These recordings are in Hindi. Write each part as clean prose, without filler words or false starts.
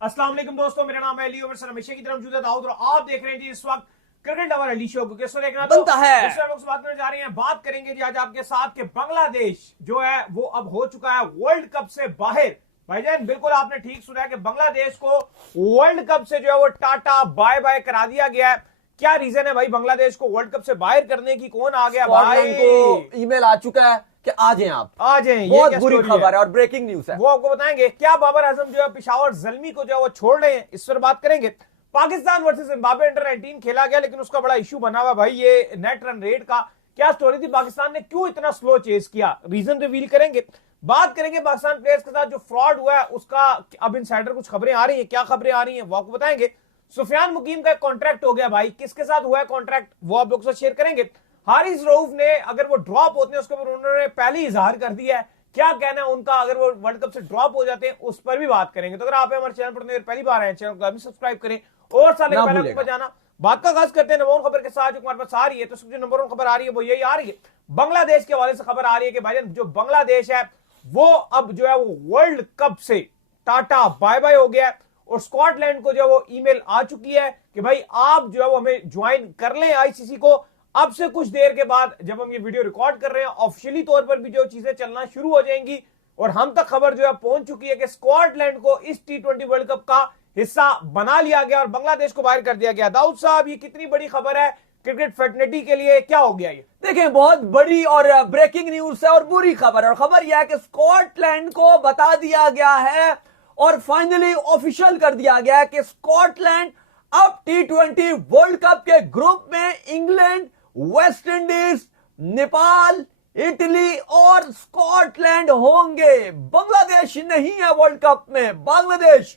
अस्सलाम वालेकुम दोस्तों, मेरा नाम है अली उमर सर, हमेशा की तरफ जुदा दाऊद और आप देख रहे हैं जी इस वक्त क्रिकेट लवर अली शो को। किसको देखना बनता है। इस वक्त बात करने जा रहे हैं, बात करेंगे जी आज आपके साथ कि बांग्लादेश जो है वो अब हो चुका है वर्ल्ड कप से बाहर। भाईजान बिल्कुल आपने ठीक सुना है कि बांग्लादेश को वर्ल्ड कप से जो है वो टाटा बाय बाय करा दिया गया है। क्या रीजन है भाई बांग्लादेश को वर्ल्ड कप से बाहर करने की? कौन आ गया भाई? को ईमेल आ चुका है कि आ जाएं आप। आ जाएं, बहुत बुरी खबर है और ब्रेकिंग न्यूज है, वो आपको बताएंगे। क्या बाबर आजम जो है पेशावर जल्मी को जो है वो छोड़ रहे हैं, इस पर बात करेंगे। पाकिस्तान वर्सेस जिम्बाब्वे अंडर 19 खेला गया, लेकिन उसका बड़ा इशू बना हुआ भाई ये नेट रन रेट का। क्या स्टोरी थी, पाकिस्तान ने क्यों इतना स्लो चेस किया, रीजन रिवील करेंगे। बात करेंगे पाकिस्तान प्लेयर्स के साथ जो फ्रॉड हुआ है उसका। अब इनसाइडर कुछ खबरें आ रही है, क्या खबरें आ रही है वो आपको बताएंगे। सुफियान मुकीम का एक कॉन्ट्रैक्ट हो गया भाई, किसके साथ हुआ है कॉन्ट्रैक्ट वो आप लोग से शेयर करेंगे। हारिस रऊफ ने अगर वो ड्रॉप होते हैं उसके ऊपर उन्होंने पहले ही इजहार कर दिया है, क्या कहना है उनका अगर वो वर्ल्ड कप से ड्रॉप हो जाते हैं उस पर भी बात करेंगे। तो अगर आप हमारे चैनल पर पहली बार आए चैनल को अभी सब्सक्राइब करें और साल पहले बजाना। बात का आगाज करते हैं नंबर वन खबर के साथ जो हमारे पास आ रही है। तो जो नंबर वन खबर आ रही है वो यही आ रही है, बांग्लादेश के हवाले से खबर आ रही है कि भाईजान जो बांग्लादेश है वो अब जो है वो वर्ल्ड कप से टाटा बाय बाय हो गया है और स्कॉटलैंड को जो है वो ईमेल आ चुकी है कि भाई आप जो है वो हमें ज्वाइन कर लें आईसीसी को। अब से कुछ देर के बाद जब हम ये वीडियो रिकॉर्ड कर रहे हैं ऑफिशियली तौर पर भी जो चीजें चलना शुरू हो जाएंगी और हम तक खबर जो है पहुंच चुकी है कि स्कॉटलैंड को इस T20 वर्ल्ड कप का हिस्सा बना लिया गया और बांग्लादेश को बाहर कर दिया गया। दाऊद साहब ये कितनी बड़ी खबर है क्रिकेट फेडरेशन के लिए, क्या हो गया ये? देखें बहुत बड़ी और ब्रेकिंग न्यूज है और बुरी खबर है। और खबर यह है कि स्कॉटलैंड को बता दिया गया है और फाइनली ऑफिशियल कर दिया गया है कि स्कॉटलैंड अब T20 वर्ल्ड कप के ग्रुप में England, West Indies, Nepal, Italy और स्कॉटलैंड होंगे। बांग्लादेश नहीं है वर्ल्ड कप में, बांग्लादेश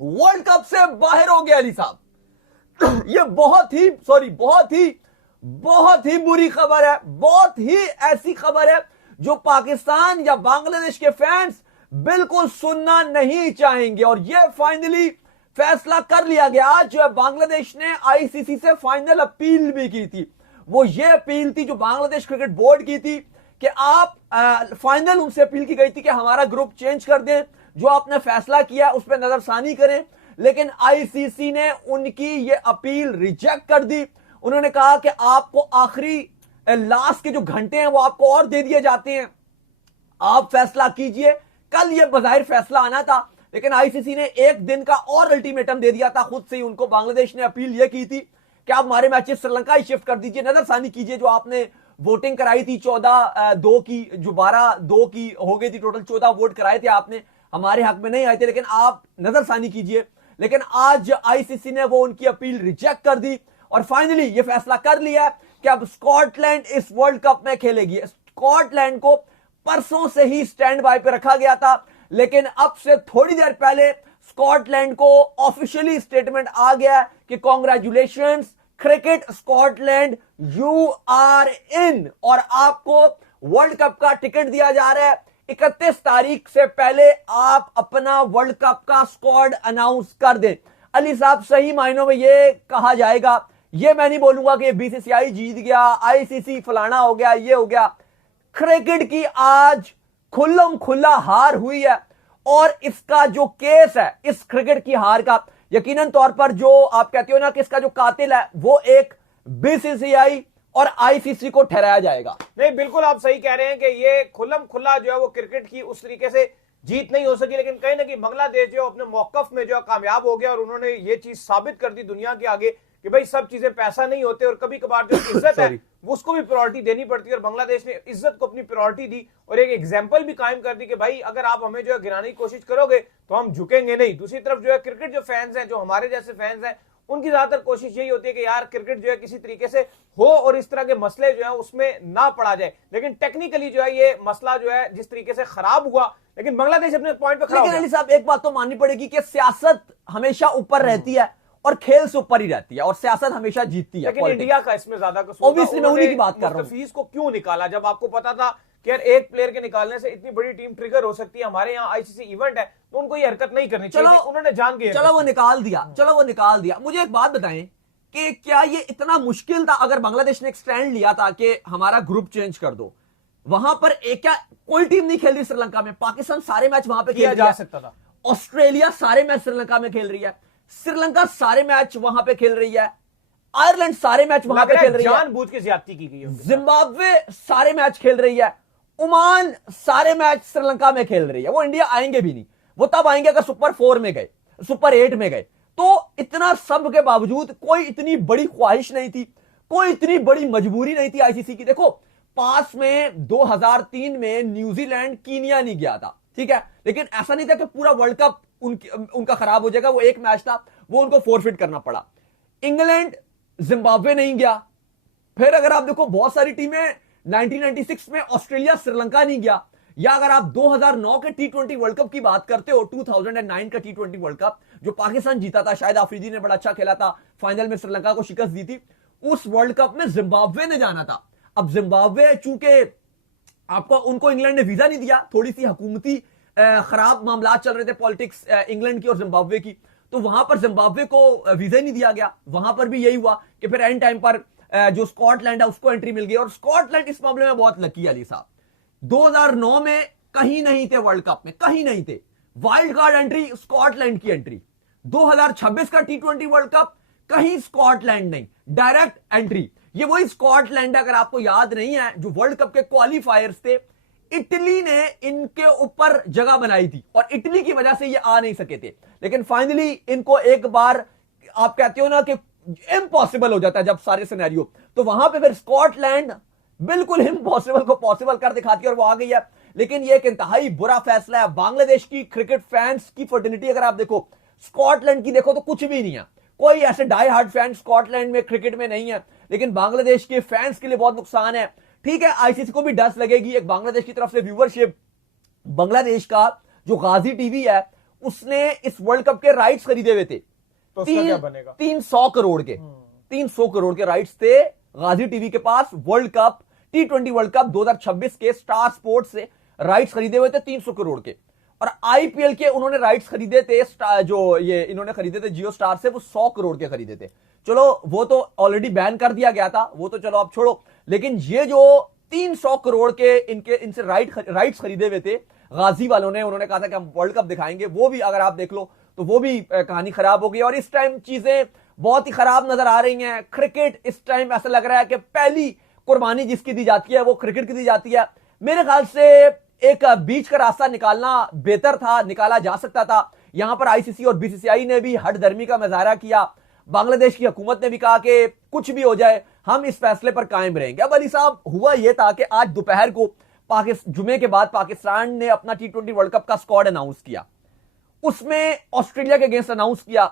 वर्ल्ड कप से बाहर हो गया। अली साहब ये बहुत ही बुरी खबर है, बहुत ही ऐसी खबर है जो पाकिस्तान या बांग्लादेश के फैंस बिल्कुल सुनना नहीं चाहेंगे। और ये फाइनली फैसला कर लिया गया। आज जो है बांग्लादेश ने आईसीसी से फाइनल अपील भी की थी। वो ये अपील थी जो बांग्लादेश क्रिकेट बोर्ड की थी कि आप फाइनल उनसे अपील की गई थी कि हमारा ग्रुप चेंज कर दें, जो आपने फैसला किया उस पर नजरसानी करें। लेकिन आईसीसी ने उनकी ये अपील रिजेक्ट कर दी। उन्होंने कहा कि आपको आखिरी लास्ट के जो घंटे हैं वो आपको और दे दिए जाते हैं, आप फैसला कीजिए। कल ये बजाहिर फैसला आना था लेकिन आईसीसी ने एक दिन का और अल्टीमेटम दे दिया था खुद से ही उनको। बांग्लादेश ने अपील ये की थी कि आप हमारे मैचेस श्रीलंका ही शिफ्ट कर दीजिए, नजरसानी कीजिए। जो आपने वोटिंग कराई थी 14-2 की, जो 12-2 की हो गई थी, टोटल 14 वोट कराए थे आपने, हमारे हक में नहीं आए थे, लेकिन आप नजरसानी कीजिए। लेकिन आज आईसीसी ने वो उनकी अपील रिजेक्ट कर दी और फाइनली ये फैसला कर लिया कि अब स्कॉटलैंड इस वर्ल्ड कप में खेलेगी। स्कॉटलैंड को परसों से ही स्टैंड बाय पे रखा गया था, लेकिन अब से थोड़ी देर पहले स्कॉटलैंड को ऑफिशियली स्टेटमेंट आ गया कि congratulations cricket Scotland, you are in और आपको वर्ल्ड कप का टिकट दिया जा रहा है। 31 तारीख से पहले आप अपना वर्ल्ड कप का स्क्वाड अनाउंस कर दें। अली साहब सही मायनों में ये कहा जाएगा, ये मैं नहीं बोलूंगा कि बीसीसीआई जीत गया, आईसीसी फलाना हो गया, ये हो गया। क्रिकेट की आज खुल्लम खुल्ला हार हुई है और इसका जो केस है इस क्रिकेट की हार का, यकीनन तौर पर जो आप कहते हो ना कि इसका जो कातिल है वो एक बीसीसीआई और आईसीसी को ठहराया जाएगा। नहीं बिल्कुल आप सही कह रहे हैं कि ये खुल्लम खुल्ला जो है वो क्रिकेट की उस तरीके से जीत नहीं हो सकी, लेकिन कहीं ना कहीं बांग्लादेश जो अपने मौकफ में जो कामयाब हो गया और उन्होंने ये चीज साबित कर दी दुनिया के आगे कि भाई सब चीजें पैसा नहीं होते और कभी कभार जो इज्जत है वो उसको भी प्रायोरिटी देनी पड़ती है। और बांग्लादेश ने इज्जत को अपनी प्रायोरिटी दी और एक एग्जांपल भी कायम कर दी कि भाई अगर आप हमें जो है गिराने की कोशिश करोगे तो हम झुकेंगे नहीं। दूसरी तरफ जो है क्रिकेट जो फैंस हैं, जो हमारे जैसे फैंस हैं, उनकी ज्यादातर कोशिश यही होती है कि यार क्रिकेट जो है किसी तरीके से हो और इस तरह के मसले जो है उसमें ना पड़ा जाए। लेकिन टेक्निकली जो है ये मसला जो है जिस तरीके से खराब हुआ, लेकिन बांग्लादेश अपने पॉइंट पे खड़ा हो गया। लेकिन अली साहब एक बात तो माननी पड़ेगी कि सियासत हमेशा ऊपर रहती है और खेल से ऊपर ही रहती है और सियासत हमेशा जीतती है। लेकिन इंडिया का इसमें ज्यादा कसूर, ऑब्वियसली मैं उन्हीं की बात कर रहा हूं। मुस्तफीज को क्यों निकाला जब आपको पता था कि यार एक प्लेयर के निकालने से इतनी बड़ी टीम ट्रिगर हो सकती है, हमारे यहाँ आईसीसी इवेंट है तो उनको ये हरकत नहीं करनी चाहिए। उन्होंने जान के चलो वो निकाल दिया। मुझे एक बात बताएं कि क्या ये इतना मुश्किल था? अगर बांग्लादेश ने एक स्टैंड लिया था कि हमारा ग्रुप चेंज कर दो, वहां पर एक क्या कोई टीम नहीं खेल रही श्रीलंका में, पाकिस्तान सारे मैच वहां पे किया जा सकता था ऑस्ट्रेलिया सारे मैच श्रीलंका में खेल रही है, श्रीलंका सारे मैच वहां पे खेल रही है, आयरलैंड सारे मैच वहां पे खेल रही है, जानबूझ के ज्यादती की गई है, जिम्बाब्वे सारे मैच खेल रही है, ओमान सारे मैच श्रीलंका में खेल रही है। वो इंडिया आएंगे भी नहीं, वो तब आएंगे अगर सुपर 4 में गए, सुपर 8 में गए। तो इतना सब के बावजूद कोई इतनी बड़ी ख्वाहिश नहीं थी, कोई इतनी बड़ी मजबूरी नहीं थी आईसीसी की। देखो पास में 2003 में न्यूजीलैंड कीनिया नहीं गया था, ठीक है, लेकिन ऐसा नहीं था कि पूरा वर्ल्ड कप उनका खराब हो जाएगा। वो एक मैच था, वो उनको फोरफिट करना पड़ा। इंग्लैंड जिम्बाब्वे नहीं गया। फिर अगर आप देखो बहुत सारी टीमें 1996 में ऑस्ट्रेलिया श्रीलंका नहीं गया, या अगर आप 2009 के टी20 वर्ल्ड कप की बात करते हो, 2009 का टी20 वर्ल्ड कप जो पाकिस्तान जीता था, शायद आफरीदी ने बड़ा अच्छा खेला था, फाइनल में श्रीलंका को शिकस्त दी थी, उस वर्ल्ड कप में जिम्बाब्वे ने जाना था। अब जिम्बाब्वे चूंकि आपको उनको इंग्लैंड ने वीजा नहीं दिया, थोड़ी सी हुकूमती खराब मामला चल रहे थे पॉलिटिक्स इंग्लैंड की और जिम्बाब्वे की, तो वहां पर जिम्बाब्वे को वीजा नहीं दिया गया। वहां पर भी यही हुआ कि फिर एंड टाइम पर जो स्कॉटलैंड है उसको एंट्री मिल गई, और स्कॉटलैंड इस मामले में बहुत लकी अली साहब। 2009 में कहीं नहीं थे वर्ल्ड कप में, कहीं नहीं थे, वाइल्ड कार्ड एंट्री स्कॉटलैंड की एंट्री। 2026 का टी20 वर्ल्ड कप कहीं स्कॉटलैंड नहीं, डायरेक्ट एंट्री। ये वही स्कॉटलैंड अगर आपको याद नहीं है जो वर्ल्ड कप के क्वालिफायर्स थे, इटली ने इनके ऊपर जगह बनाई थी और इटली की वजह से ये आ नहीं सके थे, लेकिन फाइनली इनको एक बार आप कहते हो ना कि इम्पॉसिबल हो जाता है जब सारे सिनेरियो, तो वहां पे फिर स्कॉटलैंड बिल्कुल इम्पॉसिबल को पॉसिबल कर दिखाती है और वो आ गई है। लेकिन ये एक इंतहाई बुरा फैसला है। बांग्लादेश की क्रिकेट फैंस की फर्टिलिटी अगर आप देखो, स्कॉटलैंड की देखो तो कुछ भी नहीं है, कोई ऐसे डाई हार्ड फैन स्कॉटलैंड में क्रिकेट में नहीं है, लेकिन बांग्लादेश के फैंस के लिए बहुत नुकसान है। ठीक है, आईसीसी को भी डस लगेगी, एक बांग्लादेश की तरफ से व्यूवरशिप। बांग्लादेश का जो गाजी टीवी है उसने इस वर्ल्ड कप के राइट्स खरीदे हुए थे, तो उसका क्या बनेगा? 300 करोड़ के 300 करोड़ के राइट्स थे गाजी टीवी के पास। वर्ल्ड कप टी20 वर्ल्ड कप 2026 के स्टार स्पोर्ट्स से राइट्स खरीदे हुए थे 300 करोड़ के, और आईपीएल के उन्होंने राइट्स खरीदे थे जो ये इन्होंने खरीदे थे जियो स्टार से, वो 100 करोड़ के खरीदे थे। चलो वो तो ऑलरेडी बैन कर दिया गया था, वो तो चलो आप छोड़ो, लेकिन ये जो 300 करोड़ के इनसे राइट्स खरीदे हुए थे गाजी वालों ने, उन्होंने कहा था कि हम वर्ल्ड कप दिखाएंगे, वो भी अगर आप देख लो तो वो भी कहानी खराब हो गई। और इस टाइम चीजें बहुत ही खराब नजर आ रही हैं। क्रिकेट इस टाइम ऐसा लग रहा है कि पहली कुर्बानी जिसकी दी जाती है वो क्रिकेट की दी जाती है। मेरे ख्याल से एक बीच का रास्ता निकालना बेहतर था, निकाला जा सकता था। यहां पर आईसीसी और बीसीसीआई ने भी हठधर्मी का मुजाहरा किया, बांग्लादेश की हुकूमत ने भी कहा कि कुछ भी हो जाए हम इस फैसले पर कायम रहेंगे। अब अली साहब हुआ यह था कि आज दोपहर को जुमे के बाद पाकिस्तान ने अपना टी20 वर्ल्ड कप का स्क्वाड अनाउंस किया, उसमें ऑस्ट्रेलिया के अगेंस्ट अनाउंस किया।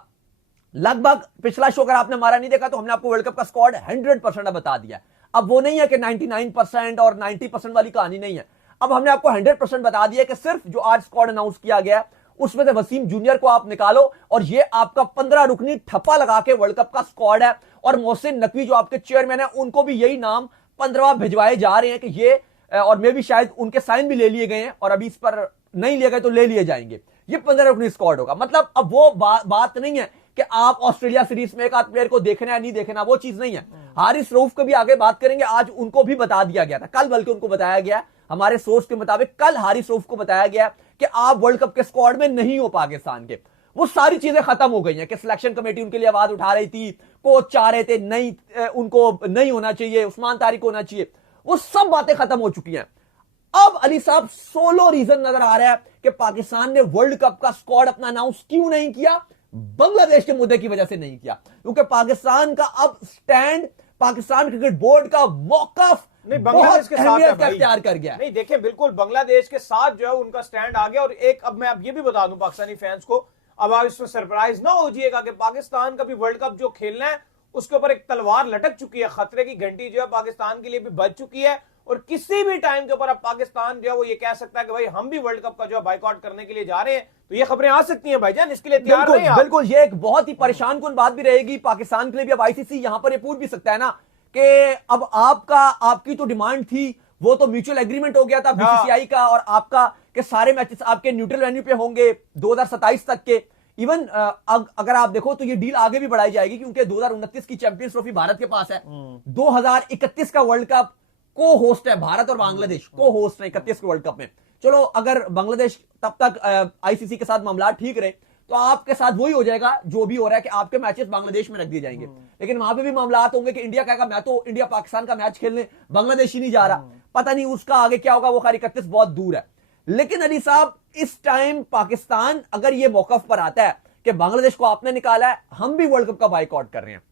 लगभग पिछला शो अगर आपने हमारा नहीं देखा तो हमने आपको वर्ल्ड कप का स्क्वाड 100% बता दिया। अब वो नहीं है कि 99% और 90% वाली कहानी नहीं है, अब हमने आपको 100% बता दिया कि सिर्फ जो आज स्क्वाड अनाउंस किया गया उसमें से वसीम जूनियर को आप निकालो और ये आपका 15 रुकनी ठप्पा लगा के वर्ल्ड कप का स्क्वाड है। और मोहसिन नकवी जो आपके चेयरमैन है उनको भी यही नाम 15 भिजवाए जा रहे हैं कि ये, और मे भी शायद उनके साइन भी ले लिए गए हैं और अभी इस पर नहीं लिए गए तो ले लिए जाएंगे। ये 15 रुकनी स्क्वाड होगा। मतलब अब वो बात नहीं है कि आप ऑस्ट्रेलिया सीरीज में एक आध प्लेयर को देखना है नहीं देखना, वो चीज नहीं है। हारिस रऊफ को भी आगे बात करेंगे, आज उनको भी बता दिया गया था, कल बल्कि उनको बताया गया, हमारे सोर्स के मुताबिक कल हारिस रऊफ को बताया गया कि आप वर्ल्ड कप के स्क्वाड में नहीं हो पाकिस्तान के। वो सारी चीजें खत्म हो गई हैं कि सिलेक्शन कमेटी उनके लिए आवाज उठा रही थी, कोच चाह रहे थे नहीं, उनको नहीं होना चाहिए, उस्मान तारिक होना चाहिए, वो सब बातें खत्म हो चुकी हैं। अब अली साहब सोलो रीजन नजर आ रहा है कि पाकिस्तान ने वर्ल्ड कप का स्क्वाड अपना अनाउंस क्यों नहीं किया। बांग्लादेश के मुद्दे की वजह से नहीं किया, क्योंकि पाकिस्तान का अब स्टैंड, पाकिस्तान क्रिकेट बोर्ड का मौकफ नहीं बांग्लादेश के साथ इख्तियार कर गया। नहीं देखिए, बिल्कुल बांग्लादेश के साथ जो है उनका स्टैंड आ गया। और एक अब मैं अब ये भी बता दूं पाकिस्तानी फैंस को, अब आप इसमें सरप्राइज ना हो जाइएगा कि पाकिस्तान का भी वर्ल्ड कप जो खेलना है उसके ऊपर एक तलवार लटक चुकी है, खतरे की घंटी जो है पाकिस्तान के लिए भी बज चुकी है। और किसी भी टाइम के ऊपर अब पाकिस्तान जो है वो ये कह सकता है कि भाई हम भी वर्ल्ड कप का जो है बाइकआउट करने के लिए जा रहे हैं। तो ये खबरें आ सकती हैं भाईजान, इसके लिए तैयार रहें आप। बिल्कुल, ये एक बहुत ही परेशान कुन बात भी रहेगी पाकिस्तान के लिए भी। अब आईसीसी यहां पर ये पूछ भी सकता है ना कि अब आपकी तो डिमांड थी, वो तो म्यूचुअल एग्रीमेंट हो गया था बीसीसीआई का और आपका कि सारे मैचेस आपके न्यूट्रल वेन्यू पे होंगे 2027 तक के। इवन अगर आप देखो तो ये डील आगे भी बढ़ाई जाएगी क्योंकि 2029 की चैंपियंस ट्रॉफी भारत के पास है, 2031 का वर्ल्ड कप को होस्ट है भारत और बांग्लादेश को होस्ट है 31 के वर्ल्ड कप में। चलो अगर बांग्लादेश तब तक आईसीसी के साथ मामला ठीक रहे तो आपके साथ वही हो जाएगा जो भी हो रहा है कि आपके मैचेस बांग्लादेश में रख दिए जाएंगे। लेकिन वहां पे भी मामला होंगे कि इंडिया कहेगा मैं तो इंडिया पाकिस्तान का मैच खेलने बांग्लादेश ही नहीं जा रहा, पता नहीं उसका आगे क्या होगा, वो खैर 31 बहुत दूर है। लेकिन अली साहब इस टाइम पाकिस्तान अगर ये मौकफ पर आता है कि बांग्लादेश को आपने निकाला है, हम भी वर्ल्ड कप का बाइकआउट कर रहे हैं,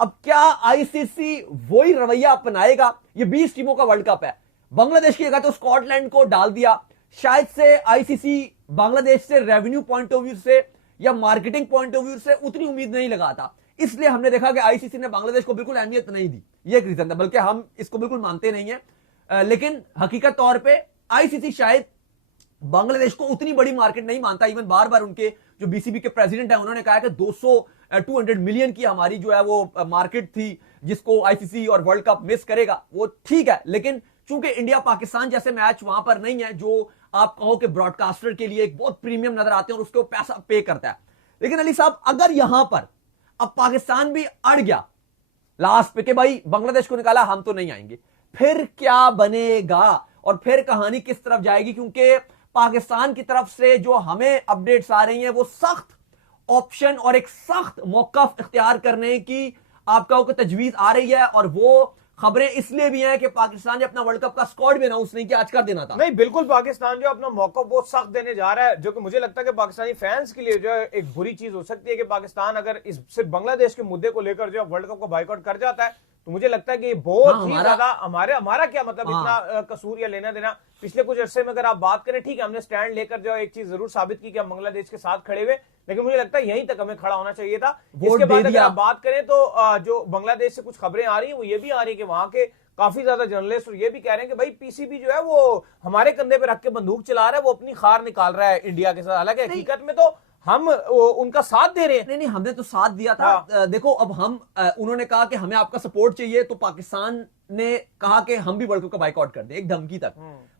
अब क्या आईसीसी वही रवैया अपनाएगा? ये 20 टीमों का वर्ल्ड कप है, बांग्लादेश की जगह तो स्कॉटलैंड को डाल दिया, शायद से आईसीसी बांग्लादेश से रेवेन्यू पॉइंट ऑफ व्यू से या मार्केटिंग पॉइंट ऑफ व्यू से उतनी उम्मीद नहीं लगाता, इसलिए हमने देखा कि आईसीसी ने बांग्लादेश को बिल्कुल अहमियत नहीं दी। ये एक रीजन था, बल्कि हम इसको बिल्कुल मानते नहीं है, लेकिन हकीकत तौर पे आईसीसी शायद बांग्लादेश को उतनी बड़ी मार्केट नहीं मानता। इवन बार बार उनके जो बीसीबी के प्रेसिडेंट है उन्होंने कहा कि 200 मिलियन की हमारी जो है वो मार्केट थी जिसको आईसीसी और वर्ल्ड कप मिस करेगा, वो ठीक है, लेकिन चूंकि इंडिया पाकिस्तान जैसे मैच वहां पर नहीं है जो आप कहो कि ब्रॉडकास्टर के लिए एक बहुत प्रीमियम नजर आते हैं और उसको पैसा पे करता है। लेकिन अली साहब अगर यहां पर अब पाकिस्तान भी अड़ गया लास्ट पे कि भाई बांग्लादेश को निकाला हम तो नहीं आएंगे, फिर क्या बनेगा और फिर कहानी किस तरफ जाएगी? क्योंकि पाकिस्तान की तरफ से जो हमें अपडेट्स आ रही हैं वो सख्त ऑप्शन और एक सख्त मौकफ इख्तियार करने की आपका तजवीज आ रही है, और वो खबरें इसलिए भी हैं कि पाकिस्तान ने अपना वर्ल्ड कप का स्क्वाड भी अनाउंस नहीं किया, आज कर देना था। नहीं, बिल्कुल पाकिस्तान जो अपना मौका बहुत सख्त देने जा रहा है, जो कि मुझे लगता है कि पाकिस्तानी फैंस के लिए जो है एक बुरी चीज हो सकती है कि पाकिस्तान अगर इस सिर्फ बांग्लादेश के मुद्दे को लेकर जो वर्ल्ड कप को बाइकआउट कर जाता है तो मुझे लगता है कि ये बहुत ही ज्यादा हमारा क्या मतलब इतना कसूर या लेना देना। पिछले कुछ अरसे में अगर आप बात करें, ठीक है हमने स्टैंड लेकर जो एक चीज जरूर साबित की कि हम बांग्लादेश के साथ खड़े हुए, लेकिन मुझे लगता है यहीं तक हमें खड़ा होना चाहिए था। इसके बाद अगर आप बात करें तो जो बांग्लादेश से कुछ खबरें आ रही है वो ये भी आ रही है कि वहां के काफी ज्यादा जर्नलिस्ट ये भी कह रहे हैं कि भाई पीसीबी जो है वो हमारे कंधे पे रख के बंदूक चला रहा है, वो अपनी खार निकाल रहा है इंडिया के साथ। हालांकि हकीकत में तो हम उनका साथ दे रहे हैं। नहीं, हमने तो साथ दिया था। देखो अब हम उन्होंने कहा कि हमें आपका सपोर्ट चाहिए, तो पाकिस्तान ने कहा कि हम भी वर्ल्ड कप का बाइकआउट कर दें, एक धमकी तक।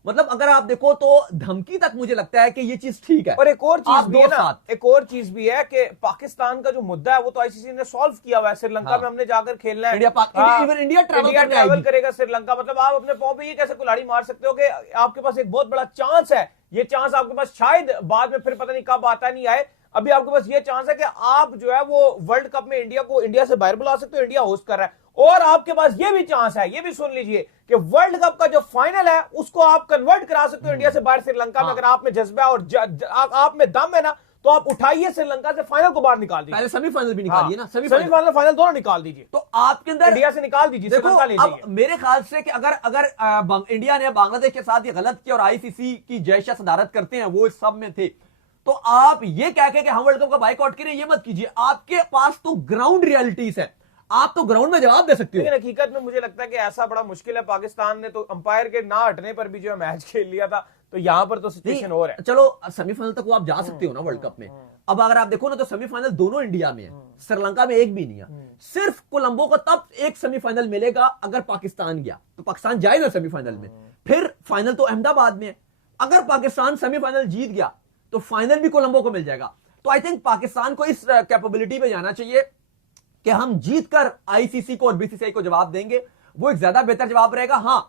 मतलब अगर आप देखो तो धमकी तक मुझे लगता है कि ये चीज ठीक है। और एक और चीज भी है ना, एक और चीज भी है कि पाकिस्तान का जो मुद्दा है वो तो आईसीसी ने सॉल्व किया हुआ है। श्रीलंका में हमने जाकर खेलना है, इंडिया ट्रैवल करेगा श्रीलंका। मतलब आप अपने पांव पे ये कैसे कुल्हाड़ी मार सकते हो कि आपके पास एक बहुत बड़ा चांस है, ये चांस आपके पास शायद बाद में फिर पता नहीं कब आता नहीं आए, अभी आपके पास ये चांस है कि आप जो है वो वर्ल्ड कप में इंडिया से बाहर बुला सकते हो, इंडिया होस्ट कर रहा है। और आपके पास ये भी चांस है, ये भी सुन लीजिए कि वर्ल्ड कप का जो फाइनल है उसको आप कन्वर्ट करा सकते हो इंडिया से बाहर श्रीलंका में। अगर आप में जज्बा और आप में दम है ना तो आप उठाइए श्रीलंका से फाइनल को बाहर निकाल दीजिए, पहले सेमीफाइनल भी निकालिए ना, सेमीफाइनल फाइनल दोनों निकाल दीजिए, तो आपके अंदर इंडिया से निकाल दीजिए। देखो अब मेरे ख्याल से कि अगर इंडिया ने बांग्लादेश के साथ ये गलत किया और आईसीसी की जयशा सदारत करते हैं, वो इस सब में थे, तो आप ये कह के कि हम वर्ल्ड कप का बाइकआउट करें ये मत कीजिए। आपके पास तो ग्राउंड रियलिटीज है, आप तो ग्राउंड में जवाब दे सकते हो। लेकिन हकीकत में मुझे लगता है कि ऐसा बड़ा मुश्किल है। पाकिस्तान ने तो अंपायर के ना हटने पर भी जो है मैच खेल लिया था, तो यहां पर तो सिचुएशन और है। चलो सेमीफाइनल तक वो आप जा सकते हो ना वर्ल्ड कप में। अब अगर आप देखो ना तो सेमीफाइनल दोनों इंडिया में है, श्रीलंका में एक भी नहीं है। सिर्फ कोलंबो को तब एक सेमीफाइनल मिलेगा अगर पाकिस्तान गया, तो पाकिस्तान जाए ना सेमीफाइनल में, फिर फाइनल तो अहमदाबाद में है। अगर पाकिस्तान सेमीफाइनल जीत गया तो फाइनल भी कोलंबो को मिल जाएगा। तो आई थिंक पाकिस्तान को इस कैपेबिलिटी पे जाना चाहिए कि हम जीतकर आईसीसी को और बीसीसीआई को जवाब देंगे, वो एक ज्यादा बेहतर जवाब रहेगा। हां,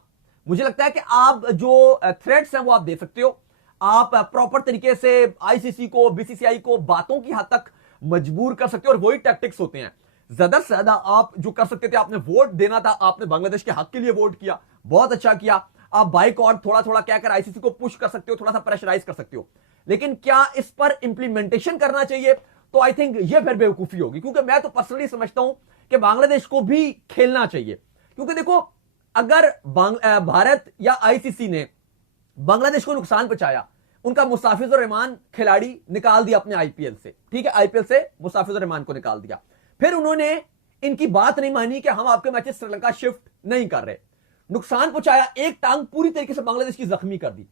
मुझे लगता है कि आप जो थ्रेट्स हैं वो आप दे सकते हो, आप प्रॉपर तरीके से आईसीसी को बीसीसीआई को बातों की हद तक मजबूर कर सकते हो, और वही टैक्टिक्स होते हैं। ज्यादा से ज्यादा आप जो कर सकते थे, आपने वोट देना था, आपने बांग्लादेश के हक के लिए वोट किया, बहुत अच्छा किया। आप बाइकआउट थोड़ा थोड़ा कहकर आईसीसी को पुश कर सकते हो, थोड़ा सा प्रेशराइज कर सकते हो, लेकिन क्या इस पर इंप्लीमेंटेशन करना चाहिए? तो आई थिंक ये फिर बेवकूफी होगी, क्योंकि मैं तो पर्सनली समझता हूं कि बांग्लादेश को भी खेलना चाहिए। क्योंकि देखो अगर भारत या आईसीसी ने बांग्लादेश को नुकसान पहुंचाया, उनका मुस्ताफिजुर रहमान खिलाड़ी निकाल दिया अपने आईपीएल से, ठीक है, आईपीएल से मुस्ताफिजुर रहमान को निकाल दिया, फिर उन्होंने इनकी बात नहीं मानी कि हम आपके मैचेस श्रीलंका शिफ्ट नहीं कर रहे, नुकसान पहुंचाया, एक टांग पूरी तरीके से बांग्लादेश की जख्मी कर दी।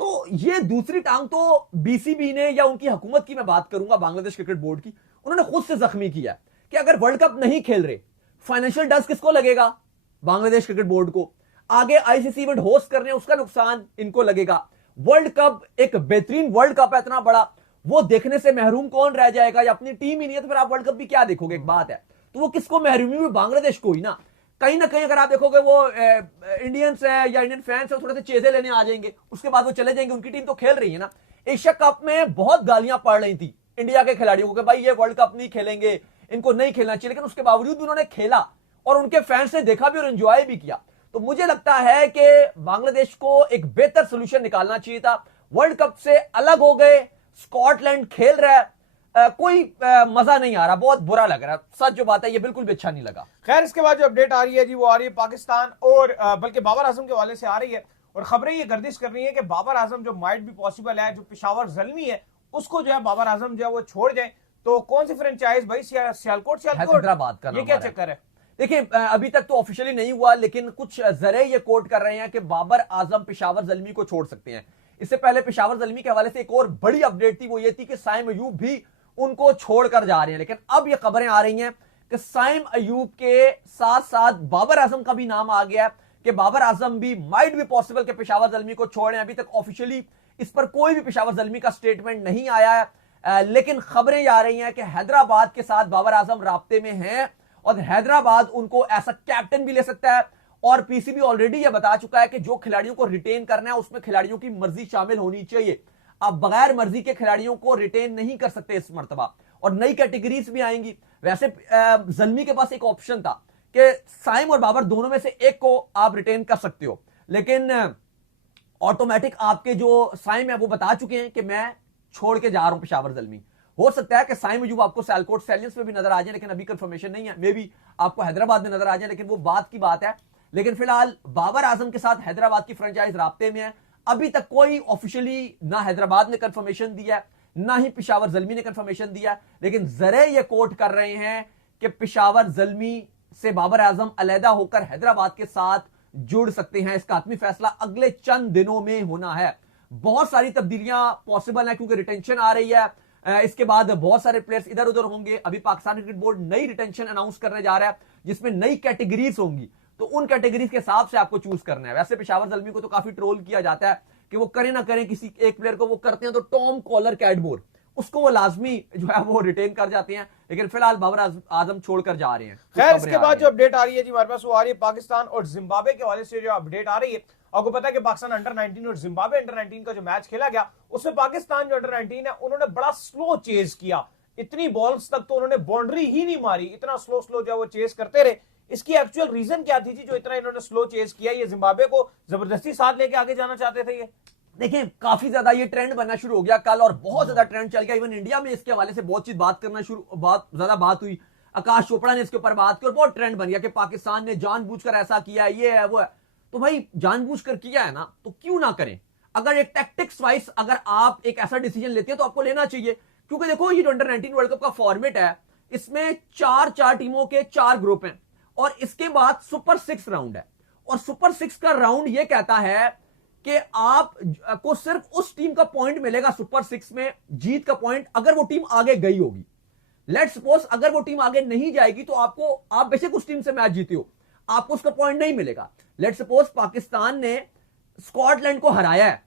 तो ये दूसरी टांग तो बीसीबी ने या उनकी हुकूमत की मैं बात करूंगा, बांग्लादेश क्रिकेट बोर्ड की, उन्होंने खुद से जख्मी किया कि अगर वर्ल्ड कप नहीं खेल रहे, फाइनेंशियल डस्ट किसको लगेगा? बांग्लादेश क्रिकेट बोर्ड को। आगे आईसीसी इवेंट होस्ट करने उसका नुकसान इनको लगेगा। वर्ल्ड कप एक बेहतरीन वर्ल्ड कप है इतना बड़ा, वो देखने से महरूम कौन रह जाएगा? या अपनी टीम ही नहीं है तो फिर आप वर्ल्ड कप भी क्या देखोगे? एक बात है, तो वो किसको महरूमी हुई? बांग्लादेश को ही ना। कहीं ना कहीं अगर आप देखोगे वो इंडियंस है या इंडियन फैंस है थोड़े से चेजे लेने आ जाएंगे, उसके बाद वो चले जाएंगे। उनकी टीम तो खेल रही है ना। एशिया कप में बहुत गालियां पड़ रही थी इंडिया के खिलाड़ियों को कि भाई ये वर्ल्ड कप नहीं खेलेंगे, इनको नहीं खेलना चाहिए, लेकिन उसके बावजूद भी उन्होंने खेला और उनके फैंस ने देखा भी और एंजॉय भी किया। तो मुझे लगता है कि बांग्लादेश को एक बेहतर सोल्यूशन निकालना चाहिए था। वर्ल्ड कप से अलग हो गए, स्कॉटलैंड खेल रहा है, कोई मजा नहीं आ रहा, बहुत बुरा लग रहा है। सच जो बात है, ये बिल्कुल भी अच्छा नहीं लगा। खैर, इसके बाद जो अपडेट आ रही है जी, वो आ रही है पाकिस्तान और बल्कि बाबर आजम के हवाले से आ रही है, और खबरें ये गर्दिश कर रही है कि बाबर आजम जो माइट भी पॉसिबल है, जो पेशावर जल्मी है उसको जो है बाबर आजम जो है वो छोड़ जाए। तो कौन सी फ्रेंचाइज भाई? सियालकोट हैदराबाद का ये क्या चक्कर है? देखिए, अभी तक तो ऑफिशियली नहीं हुआ, लेकिन कुछ जरिए ये कोट कर रहे हैं कि बाबर आजम पेशावर जल्मी को छोड़ सकते हैं। इससे पहले पेशावर जल्मी के हवाले से एक और बड़ी अपडेट थी, वो ये थी कि साइम अयूब भी उनको छोड़कर जा रहे हैं। लेकिन अब ये खबरें आ रही हैं कि साइम अयूब के साथ साथ बाबर आजम का भी नाम आ गया है कि बाबर आजम भी माइट भी पॉसिबल के पेशावर जल्मी को छोड़ें। अभी तक ऑफिशियली इस पर कोई भी पेशावर जल्मी का स्टेटमेंट नहीं आया है, लेकिन खबरें आ रही हैं कि हैदराबाद के साथ बाबर आजम राब्ते में हैं और हैदराबाद उनको ऐसा कैप्टन भी ले सकता है। और पीसीबी ऑलरेडी ये बता चुका है कि जो खिलाड़ियों को रिटेन करना है उसमें खिलाड़ियों की मर्जी शामिल होनी चाहिए। आप बगैर मर्जी के खिलाड़ियों को रिटेन नहीं कर सकते इस मर्तबा, और नई कैटेगरीज भी आएंगी। वैसे जल्मी के पास एक ऑप्शन था कि साइम और बाबर दोनों में से एक को आप रिटेन कर सकते हो, लेकिन ऑटोमेटिक आपके जो साइम है वो बता चुके हैं कि मैं छोड़ के जा रहा हूं पेशावर जल्मी। हो सकता है कि साइम अयूब आपको सियालकोट स्टैलियंस में भी नजर आ जाए, लेकिन अभी कंफर्मेशन नहीं है। मे बी आपको हैदराबाद में नजर आ जाए, लेकिन वो बात की बात है। लेकिन फिलहाल बाबर आजम के साथ हैदराबाद की फ्रेंचाइज राब्ते में है। अभी तक कोई ऑफिशियली ना हैदराबाद ने कंफर्मेशन दिया, ना ही पेशावर जल्मी ने कंफर्मेशन दिया, लेकिन जरे ये कोट कर रहे हैं कि पेशावर जल्मी से बाबर आजम अलहदा होकर हैदराबाद के साथ जुड़ सकते हैं। इसका आत्मी फैसला अगले चंद दिनों में होना है। बहुत सारी तब्दीलियां पॉसिबल है क्योंकि रिटेंशन आ रही है, इसके बाद बहुत सारे प्लेयर्स इधर उधर होंगे। अभी पाकिस्तान क्रिकेट बोर्ड नई रिटेंशन अनाउंस करने जा रहा है जिसमें नई कैटेगरीज होंगी, तो उन कैटेगरीज के हिसाब से आपको चूज करना है। वैसे पेशावर जल्मी को तो काफी ट्रोल किया जाता है कि वो करें ना करें किसी एक प्लेयर को वो करते हैं तो टॉम कॉलर कैडमोर उसको वो लाजमी जो है वो रिटेन कर जाते हैं, लेकिन फिलहाल बाबर आजम छोड़कर जा रहे हैं। खैर, इसके बाद जो अपडेट आ रही है जी हमारे पास, वो आ रही है पाकिस्तान और जिम्बाब्वे के हवाले से जो अपडेट आ रही है। आपको पता है कि पाकिस्तान अंडर 19 और जिम्बाब्वे अंडर 19 का जो मैच खेला गया उसमें पाकिस्तान जो अंडर 19 है उन्होंने बड़ा स्लो चेज किया। इतनी बॉल्स तक तो उन्होंने बाउंड्री ही नहीं मारी, इतना स्लो जो है वो चेज करते रहे। इसकी एक्चुअल रीजन क्या थी जी जो इतना इन्होंने स्लो चेज किया? ये जिम्बाब्वे को जबरदस्ती साथ लेके आगे जाना चाहते थे? ये देखिए, काफी ज्यादा ये ट्रेंड बनना शुरू हो गया कल, और बहुत ज्यादा ट्रेंड चल गया। इवन इंडिया में इसके हवाले से बहुत ज्यादा बात हुई। आकाश चोपड़ा ने इसके ऊपर बात की और बहुत ट्रेंड बन गया कि पाकिस्तान ने जानबूझकर ऐसा किया है, ये है वो है। तो भाई जानबूझकर किया है ना तो क्यों ना करें? अगर एक टैक्टिक्स वाइज अगर आप एक ऐसा डिसीजन लेते हैं तो आपको लेना चाहिए, क्योंकि देखो ये जो अंडर 19 वर्ल्ड कप का फॉर्मेट है इसमें चार टीमों के 4 ग्रुप हैं और इसके बाद सुपर 6 राउंड है। और सुपर 6 का राउंड ये कहता है कि आप को सिर्फ उस टीम का पॉइंट मिलेगा सुपर 6 में, जीत का पॉइंट, अगर वो टीम आगे गई होगी। लेट्स सपोज अगर वो टीम आगे नहीं जाएगी तो आप बेशक उस टीम से मैच जीते हो, आपको उसका पॉइंट नहीं मिलेगा। लेट्स सपोज पाकिस्तान ने स्कॉटलैंड को हराया है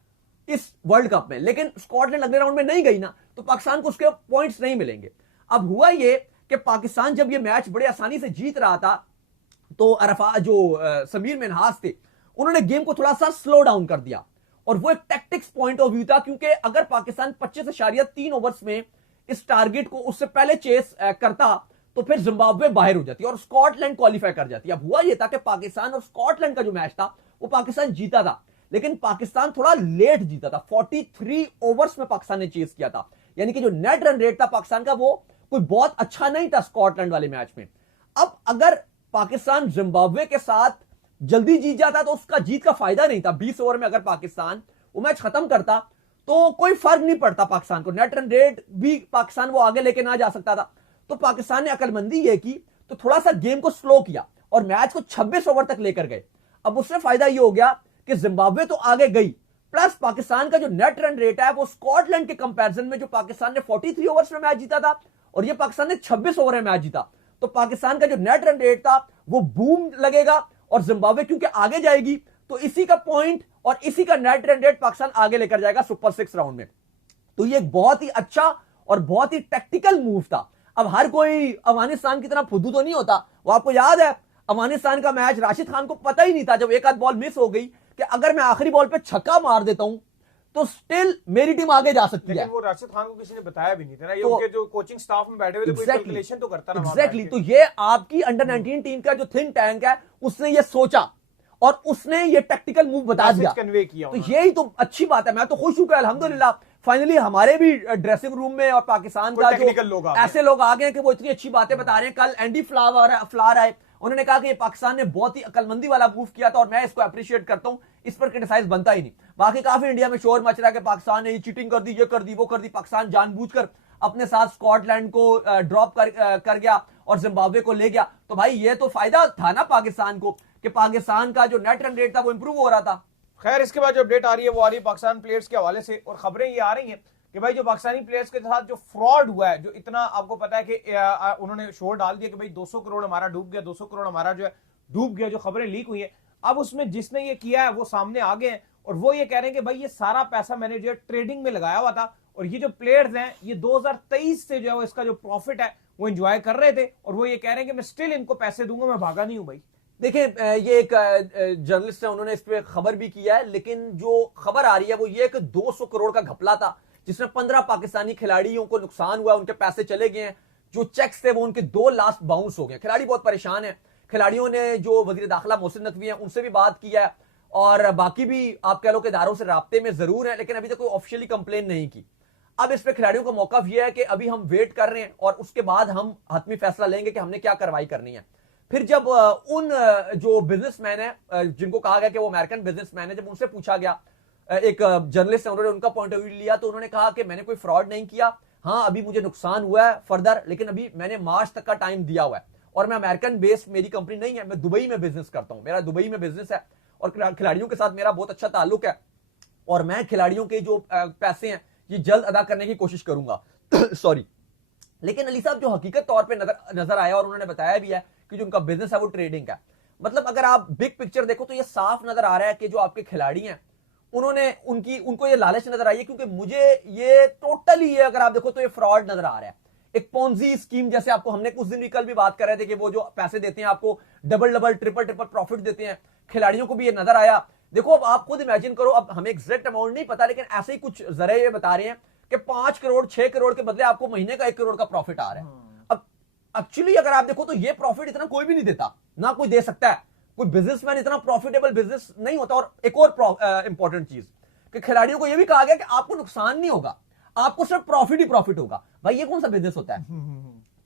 इस वर्ल्ड कप में, लेकिन स्कॉटलैंड अगले राउंड में नहीं गई ना, तो पाकिस्तान को उसके पॉइंट्स नहीं मिलेंगे। अब हुआ ये कि पाकिस्तान जब ये मैच बड़े आसानी से जीत रहा था तो अरफा जो समीर मिन्हास थे उन्होंने गेम को थोड़ा सा स्लो डाउन कर दिया, और वो एक टैक्टिक्स पॉइंट ऑफ व्यू था, क्योंकि अगर पाकिस्तान 25.3 ओवर्स में इस टारगेट को उससे पहले चेस करता तो फिर जिम्बाब्वे बाहर हो जाती और स्कॉटलैंड क्वालिफाई कर जाती। अब हुआ यह था कि पाकिस्तान और स्कॉटलैंड का जो मैच था वो पाकिस्तान जीता था, लेकिन पाकिस्तान थोड़ा लेट जीता था। 43 ओवर्स में पाकिस्तान ने चेस किया था, यानी कि जो नेट रन रेट था पाकिस्तान का वो कोई बहुत अच्छा नहीं था स्कॉटलैंड वाले मैच में। अब अगर पाकिस्तान जिम्बाब्वे के साथ जल्दी जीत जाता तो उसका जीत का फायदा नहीं था। 20 ओवर में अगर पाकिस्तान वो मैच खत्म करता तो कोई फर्क नहीं पड़ता पाकिस्तान को, नेट रन रेट भी पाकिस्तान वो आगे लेके ना जा सकता था। तो पाकिस्तान ने अकलमंदी ये की तो थोड़ा सा गेम को स्लो किया और मैच को 26 ओवर तक लेकर गए। अब उससे फायदा ये हो गया कि जिम्बाब्वे तो आगे गई, प्लस पाकिस्तान का जो नेट रन रेट है वो स्कॉटलैंड के कंपैरिजन में, जो पाकिस्तान ने 43 ओवर्स में मैच जीता था और ये पाकिस्तान ने 26 ओवर में मैच जीता, तो पाकिस्तान का जो नेट रन रेट था वो बूम लगेगा और जिम्बाब्वे क्योंकि आगे जाएगी तो इसी का पॉइंट और इसी का नेट रन रेट पाकिस्तान आगे लेकर जाएगा सुपर 6 राउंड में। तो ये एक बहुत ही अच्छा और बहुत ही टैक्टिकल मूव था। अब हर कोई अफगानिस्तान की तरह फुद्दू तो नहीं होता। वो आपको याद है अफगानिस्तान का मैच राशिद खान को पता ही नहीं था, जब एक आध बॉल मिस हो गई, कि अगर मैं आखिरी बॉल पे छक्का मार देता हूं तो स्टिल मेरी टीम आगे जा सकती है। लेकिन वो राशिद खान को किसी ने बताया भी नहीं था ना, ये उनके जो कोचिंग स्टाफ में बैठे हुए थे, कोई कैलकुलेशन तो करता ना। एग्जैक्टली, तो ये आपकी अंडर 19 टीम का जो थिंक टैंक है, उसने ये सोचा और उसने ये टैक्टिकल मूव बता दिया, कन्वे किया। तो यही तो अच्छी बात है। मैं तो खुश हूं कि अल्हम्दुलिल्लाह फाइनली हमारे भी ड्रेसिंग रूम में और पाकिस्तान का जो ऐसे लोग आ गए कि वो इतनी अच्छी बातें बता रहे हैं। कल एंडी फ्लावर आए, उन्होंने कहा कि ये पाकिस्तान ने बहुत ही अकलमंदी वाला मूव किया था और मैं इसको अप्रिशिएट करता हूं, इस पर क्रिटिसाइज बनता ही नहीं। बाकी काफी इंडिया में शोर मच रहा है कि पाकिस्तान ने ये चीटिंग कर दी, ये कर दी, वो कर दी, पाकिस्तान जानबूझकर अपने साथ स्कॉटलैंड को ड्रॉप कर गया और जिम्बाब्वे को ले गया। तो भाई ये तो फायदा था ना पाकिस्तान को, कि पाकिस्तान का जो नेट रन रेट था वो इंप्रूव हो रहा था। खैर, इसके बाद जो अपडेट आ रही है वो आ रही है पाकिस्तान प्लेयर्स के हवाले से, और खबरें ये आ रही हैं कि भाई जो पाकिस्तानी प्लेयर्स के साथ जो फ्रॉड हुआ है, जो इतना आपको पता है कि उन्होंने शोर डाल दिया कि भाई 200 करोड़ हमारा डूब गया, 200 करोड़ हमारा जो है डूब गया, जो खबरें लीक हुई है। अब उसमें जिसने ये किया है वो सामने आ गए हैं और वो ये कह रहे हैं कि भाई ये सारा पैसा मैंने जो है ट्रेडिंग में लगाया हुआ था, और ये जो प्लेयर्स हैं ये 2023 से जो है वो इसका जो प्रॉफिट है वो एंजॉय कर रहे थे, और वो ये कह रहे हैं कि मैं स्टिल इनको पैसे दूंगा, मैं भागा नहीं हूं भाई। देखिए, ये एक जर्नलिस्ट है, उन्होंने इस पे खबर भी किया है, लेकिन जो खबर आ रही है वो ये कि 200 करोड़ का घपला था, जिसमें 15 पाकिस्तानी खिलाड़ियों को नुकसान हुआ, उनके पैसे चले गए हैं। जो चेक्स थे वो उनके 2 लास्ट बाउंस हो गए। खिलाड़ी बहुत परेशान है। खिलाड़ियों ने जो वजीर दाखिला मोहसिन नकवी हैं उनसे भी बात किया है, और बाकी भी आप कह लो कि इदारों से राब्ते में जरूर है, लेकिन अभी तक कोई ऑफिशियली कंप्लेन नहीं की। अब इस पे खिलाड़ियों का मौका यह है कि अभी हम वेट कर रहे हैं और उसके बाद हम हतमी फैसला लेंगे कि हमने क्या कार्रवाई करनी है। फिर जब उन जो बिजनेसमैन है, जिनको कहा गया कि वो अमेरिकन बिजनेसमैन है, जब उनसे पूछा गया, एक जर्नलिस्ट है, उन्होंने उनका पॉइंट ऑफ व्यू लिया, तो उन्होंने कहा कि मैंने कोई फ्रॉड नहीं किया, हाँ अभी मुझे नुकसान हुआ है फर्दर, लेकिन अभी मैंने मार्च तक का टाइम दिया हुआ है, और मैं अमेरिकन बेस्ड मेरी कंपनी नहीं है, मैं दुबई में बिजनेस करता हूं, मेरा दुबई में बिजनेस है और खिलाड़ियों के साथ मेरा बहुत अच्छा ताल्लुक है, और मैं खिलाड़ियों के जो पैसे हैं ये जल्द अदा करने की कोशिश करूंगा। सॉरी। लेकिन अली साहब जो हकीकत तौर पे नजर आया, और उन्होंने बताया भी है कि जो उनका बिजनेस है वो ट्रेडिंग का, मतलब अगर आप बिग पिक्चर देखो तो ये साफ नजर आ रहा है कि जो आपके खिलाड़ी हैं उन्होंने उनको ये लालच नजर आई है, क्योंकि मुझे ये टोटली ये अगर आप देखो तो ये फ्रॉड नजर आ रहा है, एक पोंजी स्कीम जैसे। आपको हमने कुछ दिन भी कल भी बात कर रहे थे कि वो जो पैसे देते हैं आपको डबल ट्रिपल प्रॉफिट देते हैं, खिलाड़ियों को भी ये नजर आया। देखो अब आप खुद इमेजिन करो, अब हमें एग्जैक्ट अमाउंट नहीं पता, लेकिन ऐसे ही कुछ जरिए ये बता रहे हैं कि 5 करोड़ 6 करोड़ के बदले आपको महीने का 1 करोड़ का प्रॉफिट आ रहा है। अब एक्चुअली अगर आप देखो तो ये प्रॉफिट इतना कोई भी नहीं देता, ना कोई दे सकता है, कोई बिजनेसमैन इतना प्रॉफिटेबल बिजनेस नहीं होता। और एक और इंपॉर्टेंट चीज कि खिलाड़ियों को यह भी कहा गया कि आपको नुकसान नहीं होगा, आपको सिर्फ प्रॉफिट ही प्रॉफिट होगा। भाई ये कौन सा बिजनेस होता है?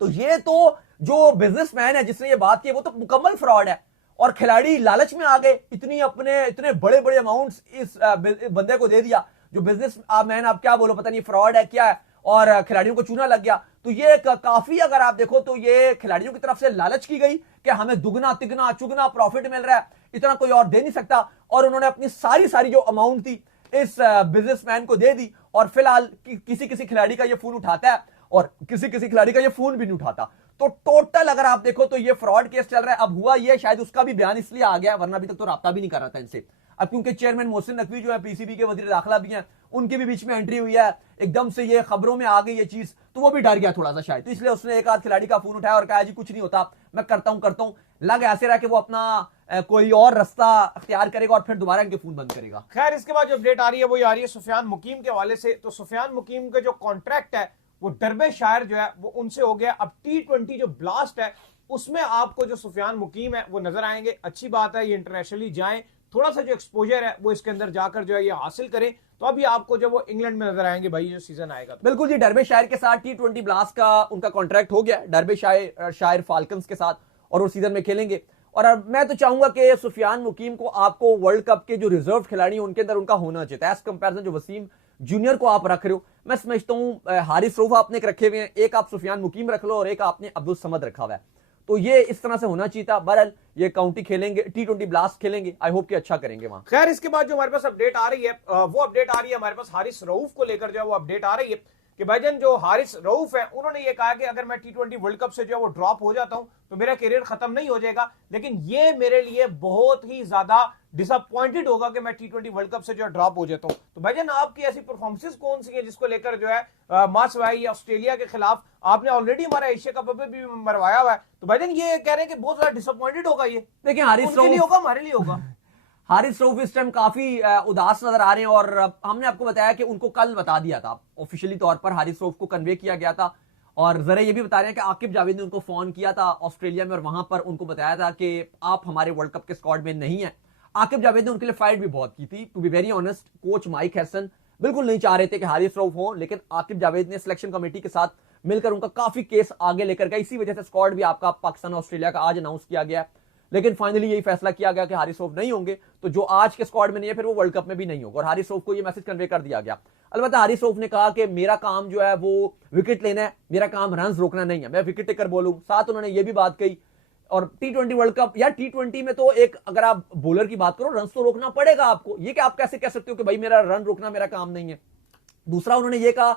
तो ये तो जो बिजनेसमैन है जिसने ये बात की वो तो मुकम्मल फ्रॉड है, और खिलाड़ी लालच में आ गए, इतने बड़े बड़े अमाउंट्स इस बंदे को दे दिया जो बिजनेस मैन, आप क्या बोलो, पता नहीं फ्रॉड है क्या है, और खिलाड़ियों को चूना लग गया। तो ये काफी अगर आप देखो तो ये खिलाड़ियों की तरफ से लालच की गई कि हमें दुगना तिगना चुगना प्रॉफिट मिल रहा है, इतना कोई और दे नहीं सकता, और उन्होंने अपनी सारी जो अमाउंट थी इस बिजनेसमैन को दे दी। और फिलहाल किसी खिलाड़ी का ये फोन उठाता है और किसी खिलाड़ी का ये फोन भी नहीं उठाता। तो टोटल अगर आप देखो तो ये फ्रॉड केस चल रहा है। अब हुआ ये, शायद उसका भी बयान इसलिए आ गया, वरना अभी तक तो राब्ता भी नहीं कर रहा था इनसे। अब क्योंकि चेयरमैन मोहसिन नकवी जो है पीसीबी के वजीर दाखिला भी हैं, उनके भी बीच में एंट्री हुई है, एकदम से ये खबरों में आ गई ये चीज, तो वो भी डर गया थोड़ा सा शायद, तो इसलिए उसने एक आध खिलाड़ी का फोन उठाया और कहा जी कुछ नहीं होता, मैं करता हूं। लग ऐसे रहा कि वो अपना कोई और रास्ता अख्तियार करेगा और फिर दोबारा इनके फोन बंद करेगा। खैर, इसके बाद जो अपडेट आ रही है वो आ रही है सुफियान मुकीम के हवाले से। तो सुफियान मुकीम का जो कॉन्ट्रैक्ट है वो डर्बेशायर जो है वो उनसे हो गया। अब T20 जो ब्लास्ट है उसमें आपको जो सुफियान मुकीम है वो नजर आएंगे। अच्छी बात है, ये इंटरनेशनली जाएं, थोड़ा सा जो एक्सपोजर है वो इसके अंदर जाकर जो है ये हासिल करें, तो अभी आपको जब वो इंग्लैंड में नजर आएंगे भाई जो सीजन आएगा। बिल्कुल जी, डर्बेशायर के साथ T20 ब्लास्ट का उनका कॉन्ट्रैक्ट हो गया, डर्बेशायर फाल्कन्स के साथ, और वो सीजन में खेलेंगे। और अब मैं तो चाहूंगा कि सुफियान मुकीम को आपको वर्ल्ड कप के जो रिजर्व खिलाड़ी उनके अंदर उनका होना चाहिए, एज कंपैरिजन जो वसीम जूनियर को आप रख रहे हो। मैं समझता हूं हारिस रऊफ आपने एक रखे हुए हैं, एक आप सुफियान मुकीम रख लो और एक आपने अब्दुल समद रखा हुआ है, तो ये इस तरह से होना चाहिए था। बहरहाल ये काउंटी खेलेंगे, T20 ब्लास्ट खेलेंगे, आई होप कि अच्छा करेंगे वहां। खैर, इसके बाद जो हमारे पास अपडेट आ रही है वो अपडेट आ रही है हमारे पास हारिस रऊफ को लेकर जो है वो अपडेट आ रही है कि भाईजान जो हारिस रऊफ है उन्होंने ये कहा कि अगर मैं T20 वर्ल्ड कप से जो है वो ड्रॉप हो जाता हूं तो मेरा करियर खत्म नहीं हो जाएगा, लेकिन ये मेरे लिए बहुत ही ज्यादा डिसअपॉइंटेड होगा कि मैं T20 वर्ल्ड कप से जो है ड्रॉप हो जाता हूं। तो भाईजान आपकी ऐसी परफॉर्मेंसेस कौन सी है जिसको लेकर जो है मासवाई या ऑस्ट्रेलिया के खिलाफ आपने ऑलरेडी हमारा एशिया कप भी मरवाया हुआ है, तो भाईजान ये कह रहे हैं कि बहुत ज्यादा डिसअपॉइंटेड होगा ये? देखिए हारिस उनके लिए होगा, हमारे लिए होगा। हारिस रऊफ इस टाइम काफी उदास नजर आ रहे हैं और हमने आपको बताया कि उनको कल बता दिया था ऑफिशियली तौर पर, हारिस रऊफ को कन्वे किया गया था। और जरा ये भी बता रहे हैं कि आकिब जावेद ने उनको फोन किया था ऑस्ट्रेलिया में और वहां पर उनको बताया था कि आप हमारे वर्ल्ड कप के स्क्वाड में नहीं है। आकिब जावेद ने उनके लिए फाइट भी बहुत की थी। To be very honest, coach Mike Hesson बिल्कुल नहीं चाह रहे थे कि हारिस रऊफ हो, लेकिन आकिब जावेद ने सिलेक्शन कमेटी के साथ मिलकर उनका काफी केस आगे लेकर गया। इसी वजह से स्क्वाड भी आपका पाकिस्तान ऑस्ट्रेलिया का आज अनाउंस किया गया, लेकिन फाइनली यही फैसला किया गया कि हारिस रऊफ नहीं होंगे। तो जो आज के स्क्वाड में नहीं है फिर वो वर्ल्ड कप में भी नहीं होगा और हारिस रऊफ को ये मैसेज कन्वे कर दिया गया। अलबत्ता हारिस रऊफ ने कहा कि मेरा काम जो है वो विकेट लेना है, मेरा काम रन रोकना नहीं है, मैं विकेट टेकर बोलूं। साथ उन्होंने ये भी बात कही और T20 वर्ल्ड कप या T20 में तो एक अगर आप बॉलर की बात करो रन तो रोकना पड़ेगा आपको, ये कि आप कैसे कह सकते हो कि भाई मेरा रन रोकना मेरा काम नहीं है। दूसरा उन्होंने ये कहा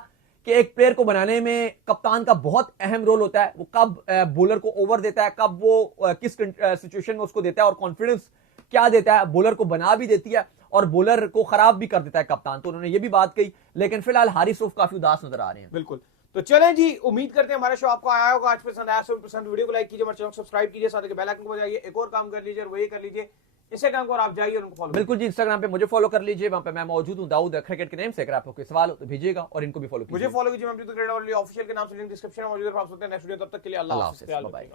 कि एक प्लेयर को बनाने में कप्तान का बहुत अहम रोल होता है, वो कब बॉलर को ओवर देता है, कब वो किस सिचुएशन में उसको देता है और कॉन्फिडेंस क्या देता है, बॉलर को बना भी देती है और बॉलर को खराब भी कर देता है कप्तान। तो उन्होंने ये भी बात कही, लेकिन फिलहाल हारिस रऊफ काफी उदास नजर आ रहे हैं। बिल्कुल, तो चलें जी, उम्मीद करते हैं हमारा शो आपको आया होगा। आज पसंद आया 100% वीडियो को लाइक कीजिए, हमारे चैनल को सब्सक्राइब कीजिए, साथ ही बेल आइकन को बजाइए। एक और काम कर लीजिए और वो ये कर लीजिए, इंस्टाग्राम को और आप जाइए और उनको फॉलो। बिल्कुल जी, इंस्टाग्राम पे मुझे फॉलो कर लीजिए, वहां पे मैं मौजूद हूं दाऊद क्रिकेट के नेम से। अगर आपको कोई सवाल हो तो भेजिएगा और इनको भी फॉलो कीजिए। मुझे फॉलो कीजिए, मैं ऑफिशियल के नाम से लिंक डिस्क्रिप्शन में मौजूद है। आप सकते हैं नेक्स्ट वीडियो, तब तक के लिए अल्लाह हाफिज़। बाय।